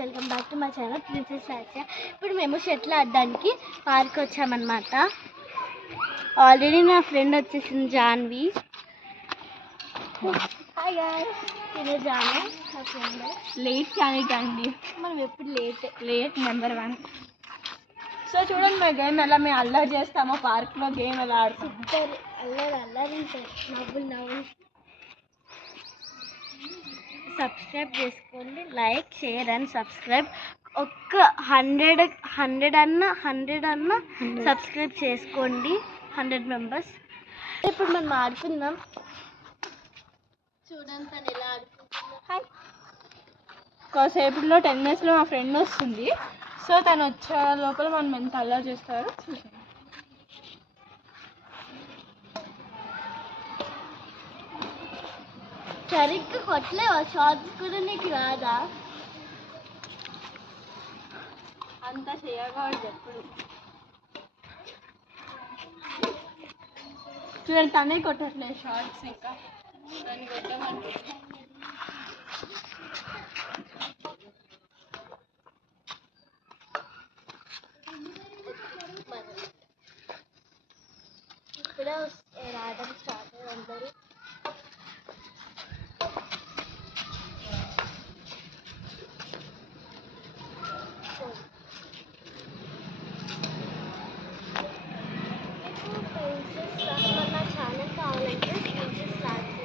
Welcome back to my channel princess Lasya. ఇప్పుడు మేము shuttle ఆడడానికి పార్క్ వచ్చామన్నమాట. ఆల్రెడీ నా ఫ్రెండ్ వచ్చేసింది జాన్వి. హాయ్ గాయ్స్, నేను జాను నా ఫ్రెండ్. లేట్ కానిటండి, మనం ఎప్పుడు లేట్ నెంబర్ 1. సో చూడండి మా గేమ్ ఎలా మేము అల్లరి చేస్తామో పార్క్లో గేమ్ ఎలా ఆడుతాం. సూపర్ అల్లరి ఉంటాయి, నవ్వులు. సబ్స్క్రైబ్ చేసుకోండి, లైక్ షేర్ అండ్ సబ్స్క్రైబ్. ఒక్క 100 అన్న సబ్స్క్రైబ్ చేసుకోండి. 100 మెంబర్స్. ఇప్పుడు మనం ఆడుకుందాం. చూడండి తను ఎలా ఆడుకుంటుందో. హాయ్, కాసేపట్లో 10 minutesలో మా ఫ్రెండ్ వస్తుంది. సో తను వచ్చే లోపల మనం ఎంత అల్లరి చేస్తారో చూసాం. సరిగ్గా కొట్టలేవా? షార్ట్స్ కూడా నీకు రాదా? అంతా చేయకూడదు ఎప్పుడు. చూడండి తనే కొట్టట్లేదు షార్ట్స్, ఇంకా దాన్ని కొట్టమంటే. ఇప్పుడే రావడం స్టార్ట్ అయ్యి అందరూ. నా ఛానల్ కావాలంటే ప్రిన్సెస్ లాస్య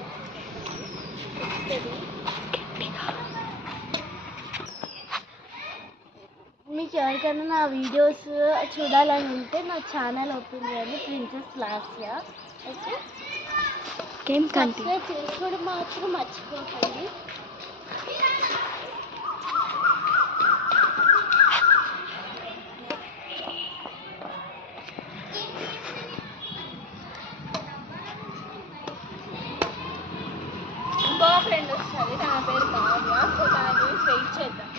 మీకు ఎవరికైనా నా వీడియోస్ చూడాలని ఉంటే నా ఛానల్ ఓపెన్ చేయండి, ప్రిన్సెస్ లాస్య. ఓకే, సబ్స్క్రైబ్ చేసుకోవడం మాత్రం మర్చిపోకండి. ఇంకో ఫ్రెండ్ వస్తుంది, తన పేరు కావ్య. సో తన గురించి వెయిట్ చేద్దాం.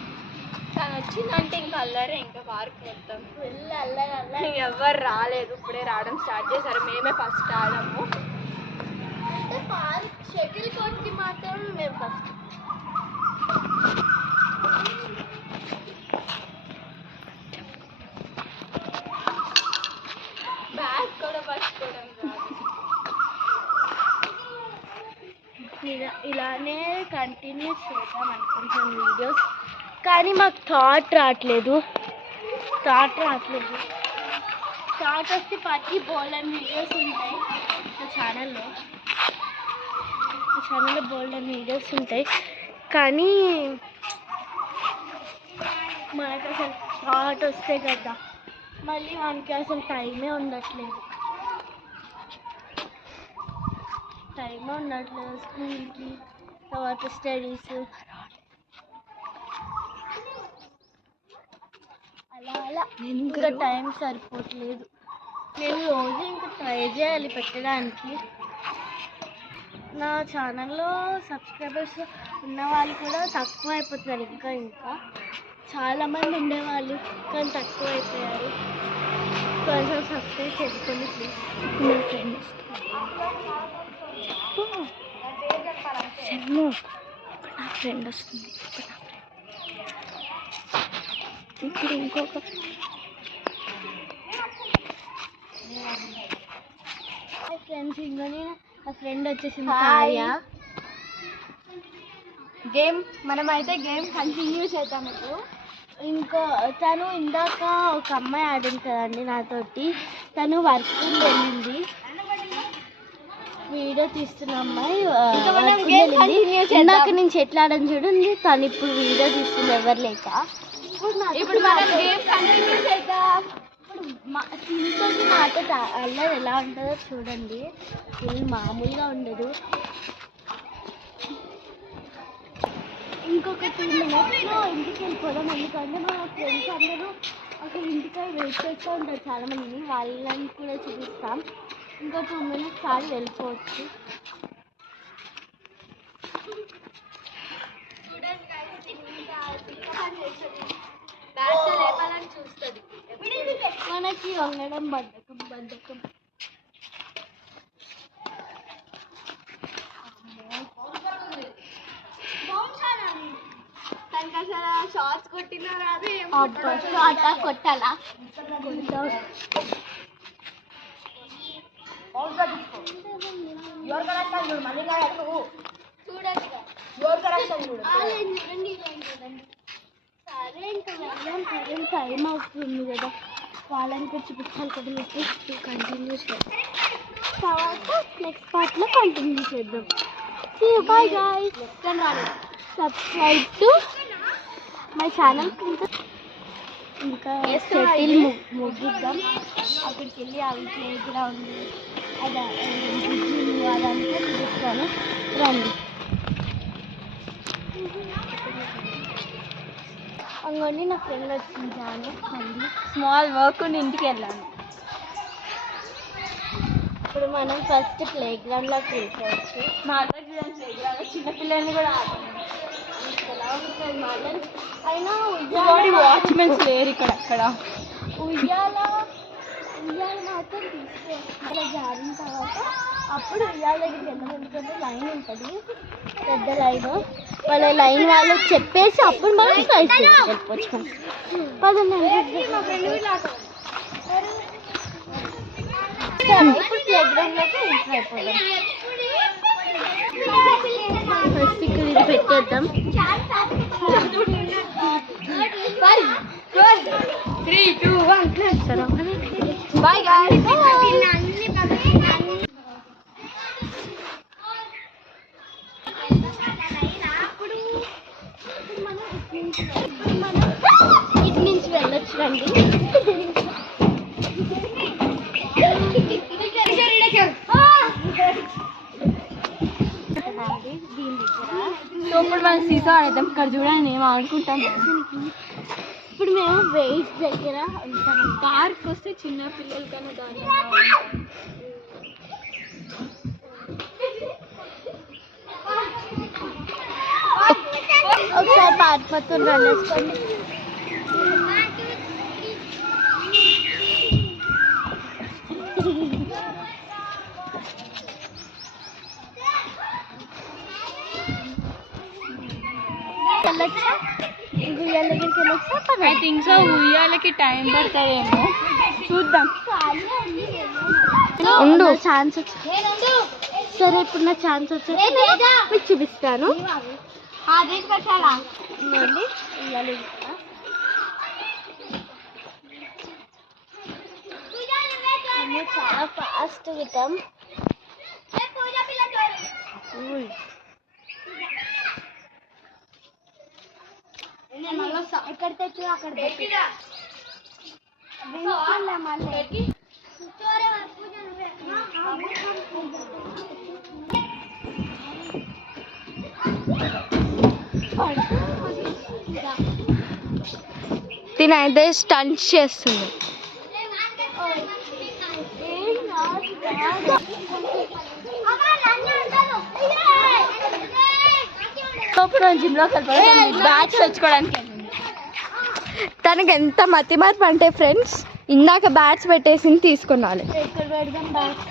తను వచ్చిందంటే ఇంకా అల్లరే, ఇంకా పార్క్ మొత్తం ఫుల్ అల్లరి. ఎవరు రాలేదు, ఇప్పుడే రావడం స్టార్ట్ చేశారు. మేమే ఫస్ట్ ఆడాము. అంటే పార్క్ షటిల్ కోర్ట్కి మాత్రం మేము ఫస్ట్. బ్యాగ్ కూడా పట్టుకోవడం ఇలానే కంటిన్యూ చేద్దాం అనుకుంటున్నాం వీడియోస్, కానీ మాకు థాట్ రావట్లేదు. థాట్ వస్తే పట్టి బోల్డెన్ వీడియోస్ ఉంటాయి నా ఛానల్లో. బోల్డెన్ వీడియోస్ ఉంటాయి, కానీ మనకు అసలు థాట్ వస్తే కదా, మళ్ళీ మనకి అసలు టైమే ఉండట్లేదు. స్కూల్కి, తర్వాత స్టడీస్, అలా ఇంకా టైం సరిపోవట్లేదు. నేను రోజు ఇంకా ట్రై చేయాలి పెట్టడానికి. నా ఛానల్లో సబ్స్క్రైబర్స్ ఉన్న వాళ్ళు కూడా తక్కువ అయిపోతున్నారు. ఇంకా చాలామంది ఉండేవాళ్ళు, కానీ తక్కువ అయిపోయారు. కొంచెం సబ్స్క్రైబ్ చేసుకోండి ప్లీజ్. నా ఫ్రెండ్స్ నా ఫ్రెండ్ వస్తుంది. ఇప్పుడు ఇంకొక ఫ్రెండ్స్, ఇంకా నా ఫ్రెండ్ వచ్చేసింది కావ్య. గేమ్ మనమైతే గేమ్ కంటిన్యూ చేద్దాం. ఇప్పుడు తను ఇందాక ఒక అమ్మాయి ఆడింది కదండి నాతోటి, తను వర్క్ వెళ్ళింది. వీడియో తీస్తున్న అమ్మాయి ఇందాక నేను చెట్లు ఆడని చూడండి, తను ఇప్పుడు వీడియో తీస్తుంది ఎవరు లేక. ఇప్పుడు మనం గేమ్ కంటిన్యూ చేద్దాం. ఇప్పుడు నాతో అల్లరి ఎలా ఉంటుందో చూడండి. ఫుల్ మామూలుగా ఉండదు. ఇంకొక 2 minutesలో ఇంటికి వెళ్ళిపోదాం. ఎందుకంటే మా ఫ్రెండ్స్ అందరూ అసలు ఇంటికి వెయిట్ చేస్తూ ఉంటారు చాలామంది, వాళ్ళని కూడా చూపిస్తాం. ఇంకో 2 minutes చాలు, వెళ్ళిపోవచ్చు. చూస్తుంది మనకి వంగడం బద్ధకం. దానికి అసలు షార్ట్స్ కొట్టినారా అదే అట్టా కొట్టాలా సరే ఇంకా టైం అవుతుంది కదా వాళ్ళని కూడా చూపించాలి కదా మీకు కంటిన్యూ చేద్దాం తర్వాత నెక్స్ట్ పార్ట్లో కంటిన్యూ చేద్దాం bye guys subscribe to my channel ఇంకా షటిల్ ముగిద్దాం అక్కడికి వెళ్ళి అవి ప్లే గ్రౌండ్ అదంతా చూపిస్తాను రండి అంగోండి నా ఫ్రెండ్ వచ్చింది మళ్ళీ స్మాల్ వర్క్ ఉండి ఇంటికి వెళ్ళాను. ఇప్పుడు మనం ఫస్ట్ ప్లే గ్రౌండ్లోకి వెళ్ళిపోవచ్చు. చిన్నపిల్లల్ని కూడా ఎలా ఉంటుంది మాటలు అయినా వాచ్మెన్స్ లేరు ఇక్కడ అక్కడ. ఉయ్యాల మాత్రం తీసుకో అలా జారిన తర్వాత అప్పుడు ఉయ్యాల దగ్గరికి వెళ్ళాం. ఎందుకంటే లైన్ ఉంటుంది పెద్ద లైన్. వాళ్ళ లైన్ వాళ్ళు చెప్పేసి అప్పుడు మనం వెళ్ళిపోవచ్చు. పదండి ఇప్పుడు ప్లే గ్రౌండ్లోకి ఎంటర్ అయిపోదాం. ఫస్ట్ ఇక్కడ ఇది పెట్టేద్దాం. 3, 2, 1 బాయ్ గాయ్స్. మనం ఇటు నుంచి వెళ్ళొచ్చు రండి. సో ఇప్పుడు మనం సీసా ఆడేద్దాం. ఇక్కడ చూడండి మేము ఆడుకుంటాం. ఇప్పుడు మేము వెయిట్ దగ్గర ఉంటాం. పార్క్ వస్తే చిన్న పిల్లలకన్నా దాని ఒకసారి పార్క్ మొత్తం రన్ వేసుకోండి. వెళ్ళొచ్చా గుయ్యాల దగ్గరికి వెళ్ళొచ్చా? I think so. ఉయ్యాలకి టైం పడతాయేమో చూద్దాం. ఉండు ఛాన్స్ వచ్చి సరే ఇప్పుడు నా ఛాన్స్ వచ్చాక మీకు చూపిస్తాను. మళ్ళీ ఉయ్యాలి చాలా ఫాస్ట్ గిటాం. ఎక్కడ తెచ్చు అక్కడ తినైతే స్టంట్ చేస్తుంది. జిమ్లో బ్యాట్స్ తెచ్చుకోవడానికి తనకి ఎంత మతి మార్పు అంటే ఫ్రెండ్స్, ఇందాక బ్యాట్స్ పెట్టేసి తీసుకున్నాలి. ఎక్కడ పెడదాం బ్యాట్?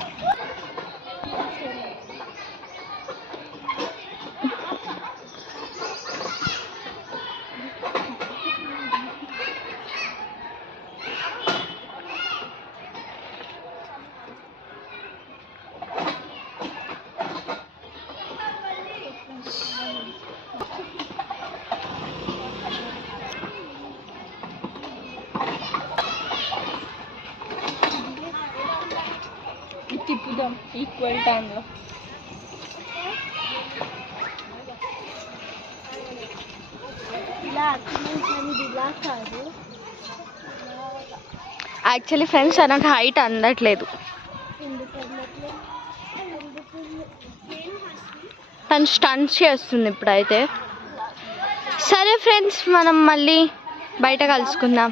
తిప్పుదాం ఈక్వల్ టైంలో. ఇలా ఇలా కాదు. యాక్చువల్లీ ఫ్రెండ్స్ నాకు హైట్ అందట్లేదు. తను స్టంట్స్ చేస్తుంది ఇప్పుడైతే. సరే ఫ్రెండ్స్, మనం మళ్ళీ బయట కలుసుకుందాం.